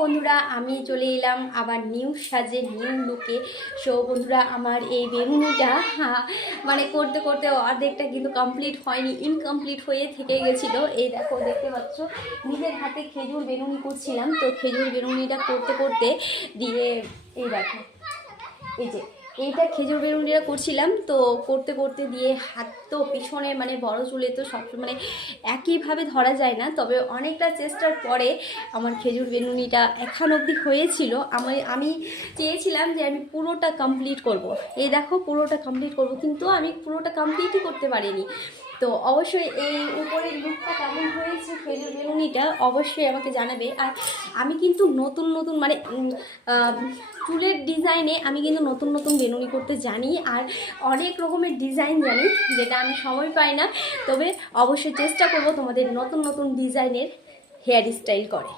বন্ধুরা, আমি চলে এলাম আবার নিউ সাজে নিউ লুকে। সো বন্ধুরা, আমার এই বেনুনিটা মানে করতে করতে অর্ধেকটা কিন্তু কমপ্লিট হয়নি, ইনকমপ্লিট হয়ে থেকে গেছিলো। এই দেখো, দেখতে পাচ্ছ নিজের হাতে খেজুর বেনুনি করছিলাম। তো খেজুর বেনুনিটা করতে করতে দিয়ে এই দেখো, এই যে এইটা খেজুর বেরুনিটা করছিলাম। তো করতে করতে দিয়ে হাত তো পিছনে মানে বড় চুলে তো সব মানে একইভাবে ধরা যায় না, তবে অনেকটা চেষ্টার পরে আমার খেজুর বেরুনিটা এখন অবধি হয়েছিল। আমি চেয়েছিলাম যে আমি পুরোটা কমপ্লিট করব। এই দেখো পুরোটা কমপ্লিট করব, কিন্তু আমি পুরোটা কমপ্লিটই করতে পারিনি। তো অবশ্যই এই উপরের লুকটা কেমন হয়েছে খেজুর বেরুনিটা অবশ্যই আমাকে জানাবে। আর আমি কিন্তু নতুন নতুন মানে চুলের ডিজাইনে আমি কিন্তু নতুন নতুন বেনুনি করতে জানি, আর অনেক রকমের ডিজাইন জানি, যেটা আমি সময় পাই না। তবে অবশ্যই চেষ্টা করব তোমাদের নতুন নতুন ডিজাইনের হেয়ার স্টাইল করে।